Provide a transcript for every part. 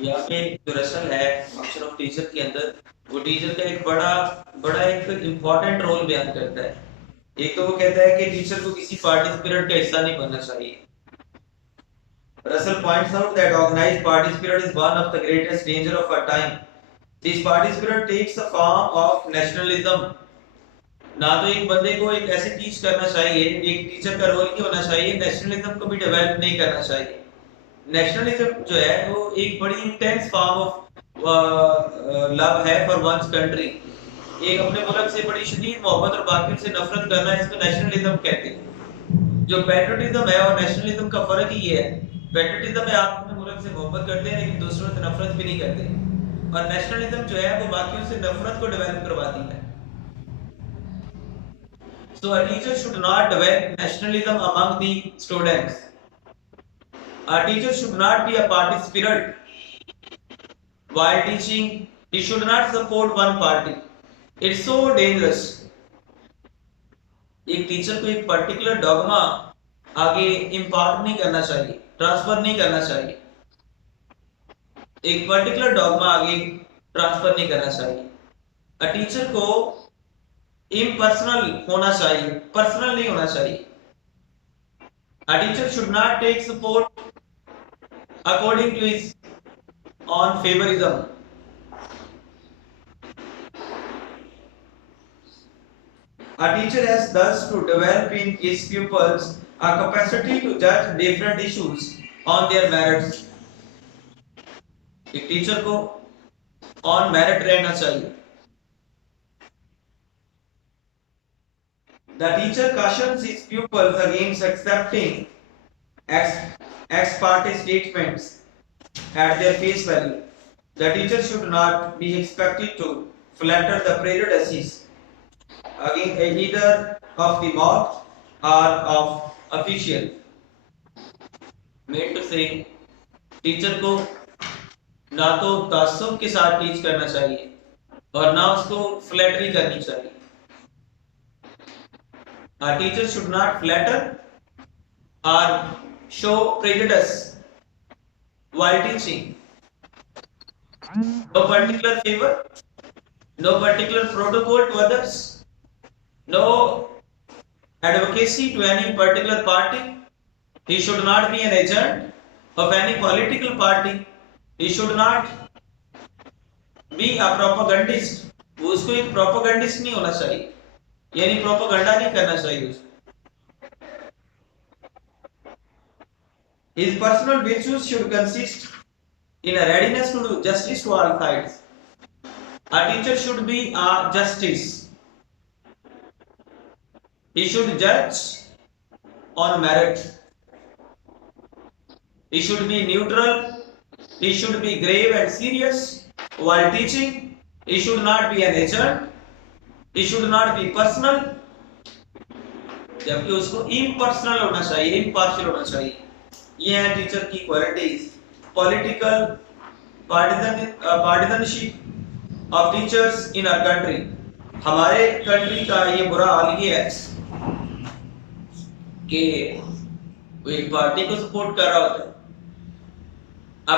यहाँ पे जो रसल है फंक्शन ऑफ टीचर के अंदर, वो टीचर का एक बड़ा बड़ा एक इम्पोर्टेंट रोल बयान करता है। एक तो वो कहता है कि टीचर को किसी पार्टी स्पिरिट का हिस्सा नहीं बनना चाहिए। Russell points out that organized party spirit is one of the greatest danger of our time. This party spirit takes the form of nationalism. ना तो एक बंदे को एक ऐसे टीच करना चाहिए, एक टीचर का रोल ही होना चाहिए नेशनलिज्म को भी डेवलप नहीं करना चाहिए। नेशनलिज्म जो है वो एक बड़ी इंटेंस फॉर्म ऑफ लव है फॉर वंस कंट्री। एक अपने मुल्क से बड़ी शदीद मोहब्बत और बाकियों से नफरत करना, इसको नेशनलिज्म कहते हैं। जो पैट्रियटिज्म है और नेशनलिज्म का फर्क ही ये है। पैट्रियटिज्म में आप अपने मुल्क से मोहब्बत करते हैं लेकिन दूसरों से नफरत भी नहीं करते, और नेशनलिज्म जो है वो बाकियों से नफरत को डेवलप करवाती है। So a teacher should not develop nationalism among the students. A teacher should not be a party spirit while teaching. He should not support one party. It's so dangerous. एक टीचर को एक particular dogma आगे impart नहीं करना चाहिए, transfer नहीं करना चाहिए। एक पर्टिकुलर डॉगमा आगे ट्रांसफर नहीं करना चाहिए। अ टीचर को इम्पर्सनल होना चाहिए, पर्सनल नहीं होना चाहिए। A teacher should not take support according to his own favouritism. A teacher has thus to develop in his pupils a capacity to judge different issues on their merits. एक teacher को on merit रहना चाहिए। The teacher cautions his pupils against accepting ex parte statements at their face value. The teacher should not be expected to flatter the prejudices against either of the mob or of official. Meant to say, teacher को ना तो तासुब के साथ teach करना चाहिए और ना उसको फ्लैटरी करनी चाहिए। A teacher should not flatter or show prejudice while teaching. No particular favor, no particular protocol to others, no advocacy to any particular party. He should not be an agent of any political party. He should not be a propagandist. वो उसको एक प्रोपोगंडिस्ट नहीं होना चाहिए, यानी propaganda नहीं करना चाहिए उसको। His personal virtues should consist in a readiness to do justice to all sides. A teacher should be a justice. He should judge on merit. He should be neutral. He should be grave and serious while teaching. He should not be an agent. He should not be personal. जबकि उसको impersonal होना चाहिए, impartial होना चाहिए। ये है teacher की qualities. Political partisanship of teachers in our country. हमारे कंट्री का ये बुरा हाल ये है कि वो एक पार्टी को सपोर्ट कर रहा होता है,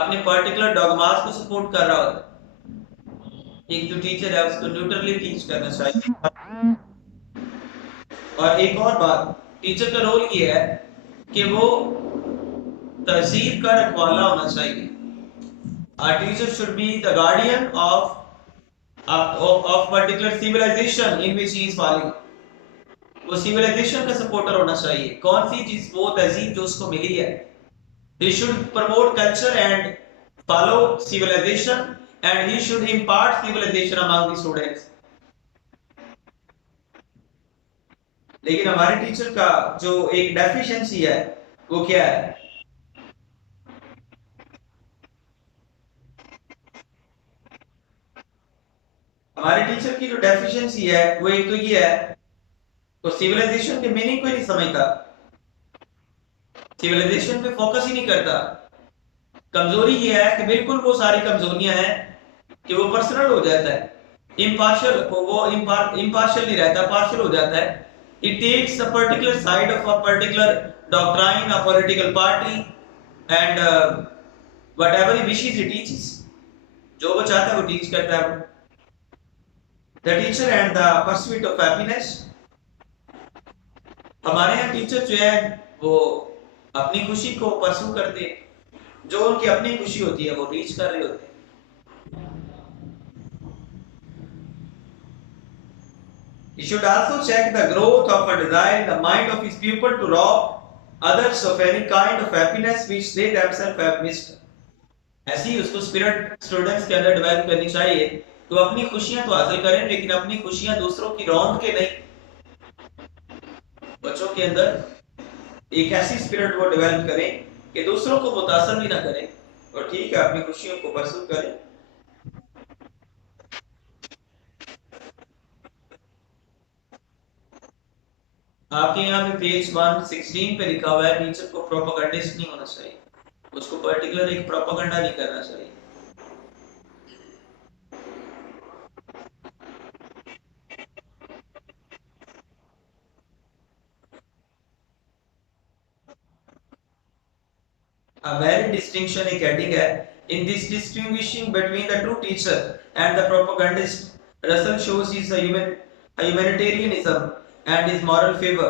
अपने पर्टिकुलर डॉगमास को सपोर्ट कर रहा होता है। एक जो टीचर है उसको न्यूट्रली टीच करना चाहिए। और एक और बात, टीचर का रोल ये है कि वो तहजीब का रखवाला होना चाहिए। A teacher should be the guardian of particular civilization in which he is following. वो सिविलाइजेशन का सपोर्टर होना चाहिए। कौन सी चीज, वो तहजीब जो उसको मिली है। He should promote culture and follow civilization and he should impart civilization among the students. लेकिन हमारे टीचर का जो एक डेफिशिएंसी है वो क्या है? हमारे टीचर की जो डेफिशिएंसी है वो एक तो ये है, तो सिविलाइजेशन के मीनिंग को ही नहीं समझता, सिविलाइजेशन पे फोकस ही नहीं करता। कमजोरी ये है कि बिल्कुल वो सारी कमजोरियां हैं कि वो पर्सनल हो जाता है, इम्पार्शियल, वो इम्पार्शियल नहीं रहता, पार्शियल हो जाता है। It takes a particular side of a particular doctrine, a political party, and whatever he wishes he teaches, जो वो चाहता है वो टीच करता है। The teacher and the pursuit of happiness, हमारे यहाँ टीचर जो है वो अपनी खुशी को परसू करते हैं, जो उनकी अपनी खुशी होती है वो रीच कर रहे होते हैं। He should also check the growth of a desire in the mind of his pupil to rob others of any kind of happiness which they themselves have missed. ऐसी उसको स्पिरिट स्टूडेंट्स के अंदर develop करनी चाहिए तो अपनी खुशियां तो हासिल करें लेकिन अपनी खुशियां दूसरों की रौंद के नहीं। बच्चों के अंदर एक ऐसी स्पिरिट वो डेवलप करें कि दूसरों को मुतासर भी ना करें और ठीक है अपनी खुशियों को परसू करें। आपके यहाँ पे पेज 116 पे लिखा हुआ है टीचर को प्रोपेगेंडिस्ट नहीं होना चाहिए, उसको पर्टिकुलर एक प्रोपेगेंडा नहीं करना चाहिए। A very distinction एक heading है, in this distinguishing between the true teacher and the propagandist, Russell shows his humanitarianism and his moral favor.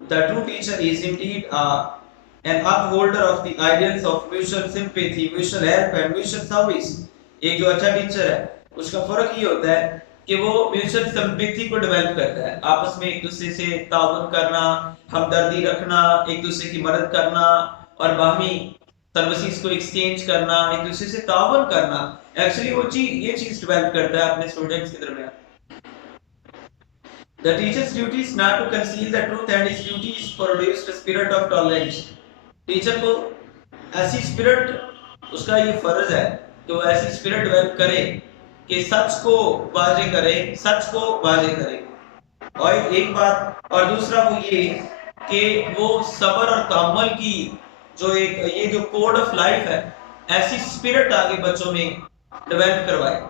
The true teacher is indeed an upholder of the ideals of mutual sympathy, mutual help and mutual service. एक जो अच्छा teacher है उसका फर्क ये होता है कि वो म्यूचुअल सिंपैथी को डेवलप करता है, आपस में एक दूसरे से ताउन करना, हमदर्दी रखना, एक दूसरे की मदद करना और बाहमी सर्विसेज को एक्सचेंज करना, एक दूसरे से ताउन करना। एक्चुअली वो चीज ये चीज डेवलप करता है अपने स्टूडेंट्स के दरमियान। The teacher's duty is not to conceal the truth and his duty is to produce a spirit of tolerance. Teacher को ऐसी स्पिरिट, उसका ये फर्ज है कि वो ऐसी स्पिरिट डेवलप करे कि सच को वाजे करे, सच को वाजे करे। और एक बात और दूसरा वो ये कि वो सब्र और तहम्मुल की जो एक ये जो कोड ऑफ लाइफ है ऐसी स्पिरिट आगे बच्चों में डेवलप करवाए।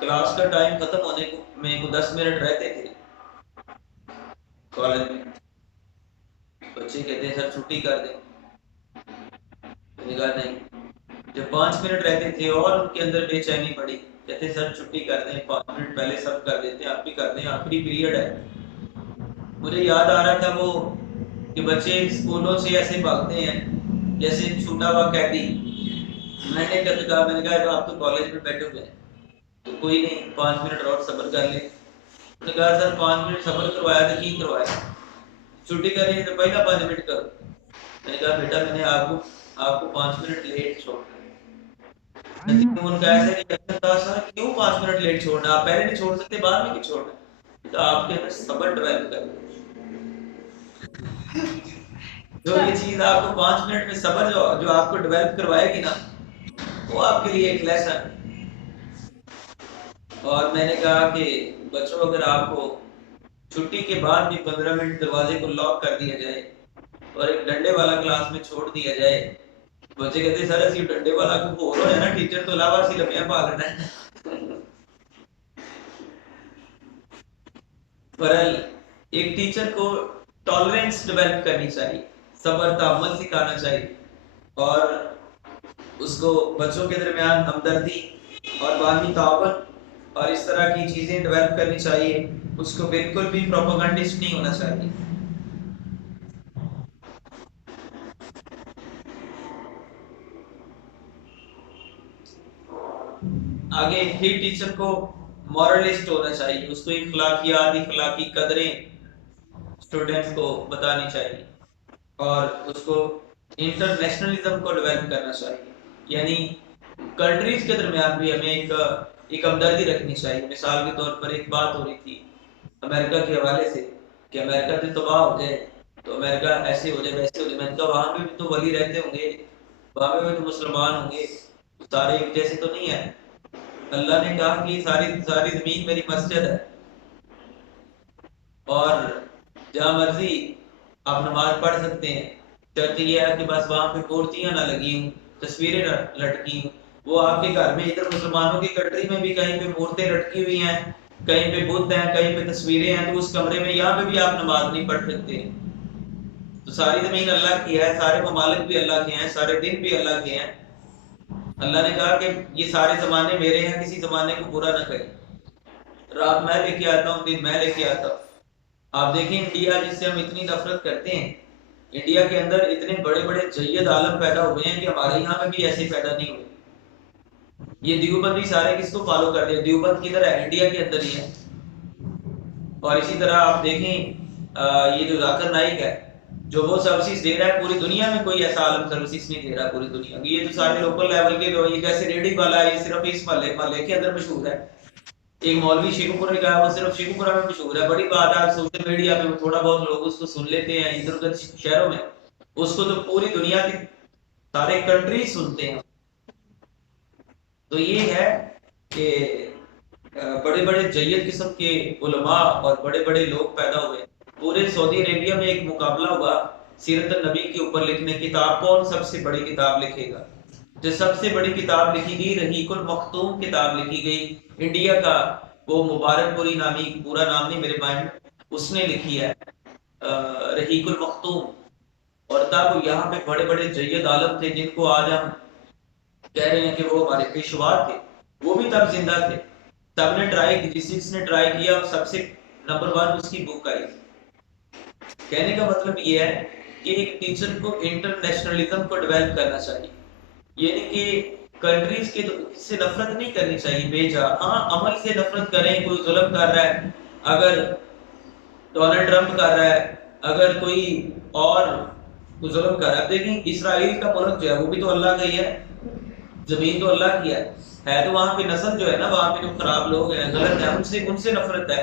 क्लास का टाइम खत्म होने को मेरे को 10 मिनट रहते थे कॉलेज में, बच्चे कहते हैं सर छुट्टी कर दें, मैंने कहा नहीं। जब 5 मिनट रहते थे और उनके अंदर बेचैनी पड़ी, कहते सर छुट्टी कर दें, 5 मिनट पहले सब कर देते हैं, आप भी कर दें, आखिरी पीरियड है। मुझे याद आ रहा था वो कि बच्चे स्कूलों से ऐसे भागते हैं जैसे छूटा हुआ कैदी। मैंने कहा आप तो कॉलेज में बैठे हुए हैं तो कोई नहीं 5 मिनट और सब्र कर ले। उन्होंने कहा सर 5 मिनट सब्र करवाया तो की करवाया, छुट्टी करनी है तो पहला 5 मिनट करो। मैंने कहा बेटा मैंने आपको 5 मिनट लेट छोड़ना। उनका ऐसे नहीं कहता सर क्यों 5 मिनट लेट छोड़ना, आप पहले नहीं छोड़ सकते बाद में क्यों छोड़ना, तो आपके अंदर सब्र डेवलप कर जो ये चीज आपको 5 मिनट में सब्र जो आपको डेवलप करवाएगी ना वो आपके लिए एक लेसन। और मैंने कहा कि बच्चों अगर आपको छुट्टी के बाद भी 15 मिनट दरवाजे को लॉक कर दिया जाए और एक डंडे वाला क्लास में छोड़ दिया जाए, बच्चे कहते सर असि डंडे वाला को बोल रहे हैं ना टीचर तो अलावा असि लम्बियां पा लेना है। पर एक टीचर को टॉलरेंस डेवलप करनी चाहिए, सब्र तहम्मुल सिखाना चाहिए और उसको बच्चों के दरमियान हमदर्दी और बाहमी ताउन और इस तरह की चीजें डेवलप करनी चाहिए। उसको बिल्कुल भी प्रोपेगेंडिस्ट नहीं होना चाहिए। आगे ही टीचर को मॉरलिस्ट होना चाहिए, उसको इखलाकियात इखलाकी कदरें स्टूडेंट्स को बतानी चाहिए और उसको इंटरनेशनलिज्म को डेवलप करना चाहिए। यानी कंट्रीज के दरमियान भी हमें एक हमदर्दी रखनी चाहिए। मिसाल के तौर पर एक बात हो रही थी अमेरिका के हवाले से कि अमेरिका से तबाह हो जाए तो अमेरिका ऐसे हो जाए वैसे हो जाए। मैंने कहा वहां पे भी तो वली रहते होंगे, वहां पे भी तो मुसलमान होंगे, सारे एक जैसे तो नहीं है। अल्लाह ने कहा कि सारी जमीन मेरी मस्जिद है और जहां मर्जी आप नमाज पढ़ सकते हैं। शर्त यह है कि बस वहां पे मूर्तियां ना लगी हूं, तस्वीरें ना लटकी हूं। वो आपके घर में इधर मुसलमानों की कंट्री में भी कहीं पे मूर्तें लटकी हुई हैं, कहीं पे बुत हैं, कहीं पे तस्वीरें हैं, तो उस कमरे में यहाँ पे भी आप नमाज नहीं पढ़ सकते। तो सारी जमीन अल्लाह की है, सारे ममालिक भी अल्लाह के हैं, सारे दिन भी अल्लाह के हैं। अल्लाह ने कहा कि ये सारे जमाने मेरे हैं, किसी जमाने को बुरा ना करें। रात मैं लेके आता हूँ, दिन मैं लेके आता हूँ। आप देखें इंडिया जिससे हम इतनी नफरत करते हैं, इंडिया के अंदर इतने बड़े बड़े जय्यद आलम पैदा हुए हैं कि हमारे यहाँ में भी ऐसे पैदा नहीं हुए। ये देवबंदी सारे किसको फॉलो करते हैं? देवबंद किधर है? इंडिया के अंदर ही है। और इसी तरह आप देखें ये जो जाकिर नाइक है, जो वो सर्विसेज दे रहा है, पूरी दुनिया में कोई ऐसा आलम सर्विसेज नहीं दे रहा पूरी दुनिया की। ये तो सारे लोकल लेवल के लोग, ये जैसे रेडी वाला ये सिर्फ इस महल्ले महल्ले के अंदर मशहूर है। एक मौलवी शेखुपुरा का है, वो सिर्फ शेखुपुरा में मशहूर है। बड़ी बात है, सोशल मीडिया पे थोड़ा बहुत लोग उसको सुन लेते हैं इधर उधर शहरों में, उसको तो पूरी दुनिया के सारे कंट्री सुनते हैं। तो ये है कि बड़े बड़े जय्यद किस्म के उलमा और बड़े बड़े लोग पैदा हुए। पूरे सऊदी अरेबिया में एक मुकाबला हुआ सीरत नबी के ऊपर लिखने की, किताब कौन सबसे बड़ी किताब लिखेगा। जो सबसे बड़ी किताब लिखी गई, रहीकुल मखतूम किताब लिखी गई। इंडिया का वो मुबारकपुरी नामी, पूरा नाम नहीं मेरे माइंड में, उसने लिखी है रहीकुल मखतूम। और तब यहाँ पे बड़े बड़े जय्यद आलम थे जिनको आज हम कह रहे हैं कि वो हमारे पेशवा थे, वो भी तब जिंदा थे। तब ने ट्राई की, जिसने ट्राई किया सबसे नंबर 1 उसकी बुक आई। कहने का मतलब ये है कि एक टीचर को इंटरनेशनलिज्म को डेवलप करना चाहिए, यानी कि कंट्रीज के तो से नफरत नहीं करनी चाहिए बेजा। हाँ, अमल से नफरत करें। कोई जुल्म कर रहा है, अगर डोनाल्ड ट्रंप कर रहा है, अगर कोई और जुल्म कर रहा है, लेकिन इसराइल का मुल्क जो है वो भी तो अल्लाह का ही है, जमीन तो अल्लाह की है तो वहां पे नस्ल जो है ना, वहां पे जो खराब लोग हैं, गलत है, उनसे उनसे नफरत है,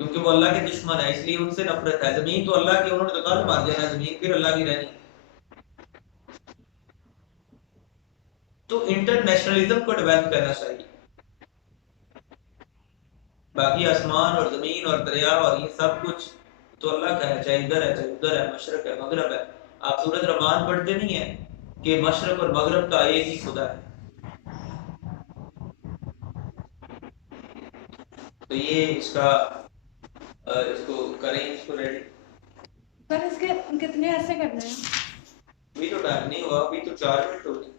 क्योंकि वो अल्लाह के दुश्मन है, इसलिए उनसे नफरत है। जमीन तो अल्लाह की, उन्होंने तो कल मार देना जमीन, फिर अल्लाह की रहनी। तो इंटरनेशनलिज्म को डेवलप करना चाहिए। बाकी आसमान और जमीन और दरिया और ये सब कुछ तो अल्लाह का है, चाहे इधर है चाहे उधर है, मशरक है मगरब है। आप सूरत रहमान पढ़ते नहीं है कि मशरक और मगरब का एक ही खुदा है। तो ये इसका इसको करें, इसको रेडी। पर इसके कितने ऐसे करने हैं? अभी तो टाइम नहीं हुआ, अभी तो 4 मिनट हो गए।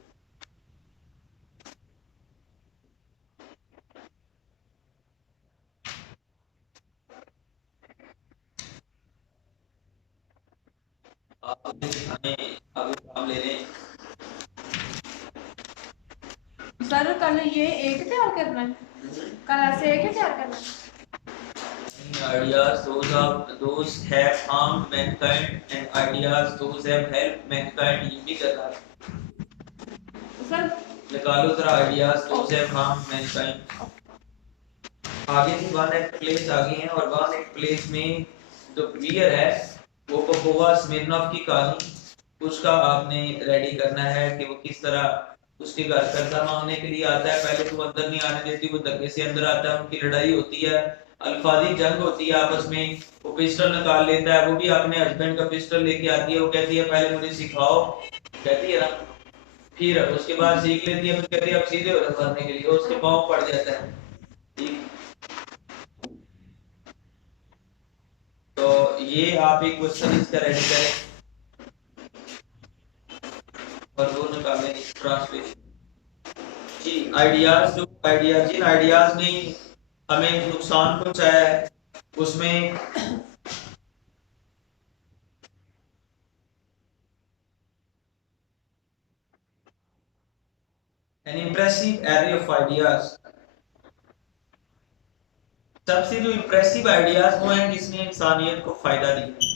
आप अभी काम ले लें। सर कल ये एक तैयार करना है, कल ऐसे एक ही तैयार करना है। Ideas those have harmed mankind and ideas those have helped mankind, ये भी करना है। सर निकालो जरा ideas those have harmed mankind। आगे भी वन एट प्लेस आ गई है, और वन एट प्लेस में जो बियर है वो कोकोवा स्मिर्नॉफ की कहानी, उसका आपने रेडी करना है कि वो किस तरह उसके घर कर्जा मांगने के लिए आता है। पहले तो वो अंदर नहीं आने देती, वो धक्के से अंदर आता है, उनकी लड़ाई होती है, अल्फाजी जंग होती है आपस में। वो पिस्टल निकाल लेता है, वो भी अपने हस्बैंड का पिस्टल लेके आती है। वो कहती है पहले मुझे सिखाओ, कहती है ना, फिर उसके बाद सीख लेती है, फिर कहती है अब सीधे हो जाओ करने के लिए, उसके पाँव पड़ जाता है। ठीक, तो ये आप एक क्वेश्चन इसका रेडी करें और वो निकालें ट्रांसलेशन। जी आइडियाज, जो आइडियाज, जिन आइडियाज ने हमें नुकसान पहुंचाया है उसमें an impressive array of ideas। सबसे जो इम्प्रेसिव आइडियाज वो हैं जिसने इंसानियत को फायदा दिया।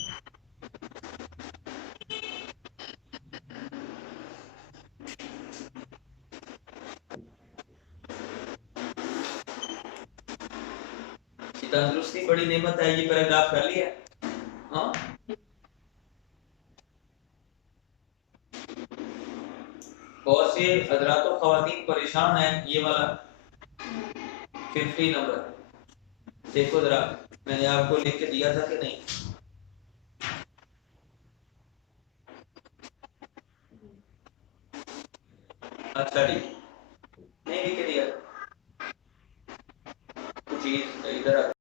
तंदुरुस्ती बड़ी नेमत है, ये पैराग्राफ कर लिया। हाँ, बहुत से हजरात और खवातीन परेशान हैं, ये वाला 50 नंबर देखो जरा, मैंने आपको लिख के दिया था कि नहीं? अच्छा जी, नहीं लिख के दिया, कुछ चीज इधर